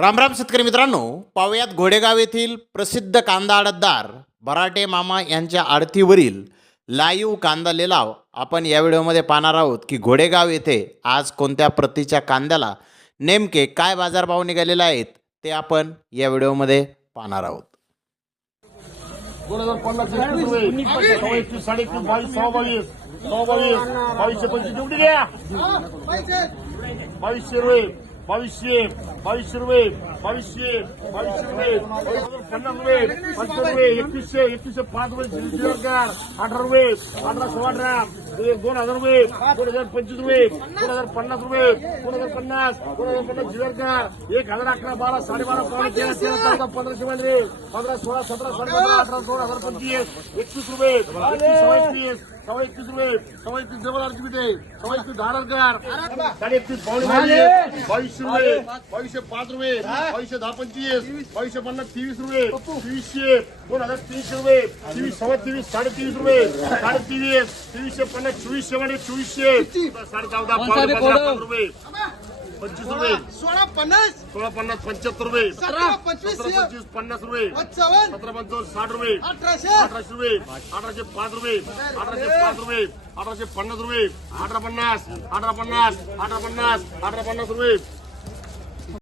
रामराम शेतकरी मित्रांनो पावयात घोडेगाव येथील प्रसिद्ध कांदा आडतदार बराटे मामा यांच्या आडतीवरील लाईव्ह कांदा लिलाव आपण या व्हिडिओमध्ये पाहणार आहोत की घोडेगाव येथे आज कोणत्या प्रतीच्या कांद्याला नेमके काय बाजारभाव निघालेले आहेत ते आपण या व्हिडिओमध्ये पाहणार आहोत. दोन हजार पन्नास एकवीस बावीस सहा बावीस सहा बावीस बावीसशे पंचवीस बावीसशे रुपये. बावीसशे बावीसशे रुपये बावीसशे बावीसशे रुपये पन्नास रुपये पंचावन्न रुपये एकवीसशे एकवीसशे पाच रुपये शिवकार अठरा रुपये अठरा सव्वा अठरा दोन हजार रुपये दोन हजार पंचवीस रुपये दोन हजार पन्नास रुपये दोन हजार पन्नास दोन हजार पन्नास शिवकार एक हजार अकरा बारा साडेबारा बारा तेरा तेरा चौदा पंधराशे मध्ये पंधरा सोळा सतरा साडे अठरा सोळा हजार पंचवीस एकवीस रुपये एकवीस सव्वा एकवीस सव्वा एकवीस रुपये सव्वा एकवीस जवळ आरती मिळते सव्वा एकवीस दहा हजार साडे एकतीस पावणे बावीस बावीसशे रुपये बावीसशे पाच रुपये बावीसशे दहा पंचवीस बावीसशे पन्नास तेवीस रुपये तेवीसशे दोन हजार तीनशे रुपये तेवीस सव्वा तेवीस साडे तेवीस रुपये साडे तेवीस तेवीसशे पन्नास चोवीसशे मध्ये चोवीसशे साडे चौदा पावणे पंधरा रुपये पंचवीस रुपये. सोळा पन्नास. सोळा पन्नास पंच्याहत्तर रुपये. सतरा पंचवीस पंचवीस पन्नास रुपये. पंचावन्न. सतरा पंचावन्न साठ रुपये. अठराशे. अठराशे रुपये. अठराशे पाच रुपये. अठराशे पाच रुपये. अठराशे पन्नास रुपये. अठरा पन्नास. अठरा पन्नास. अठरा पन्नास. अठरा पन्नास रुपये.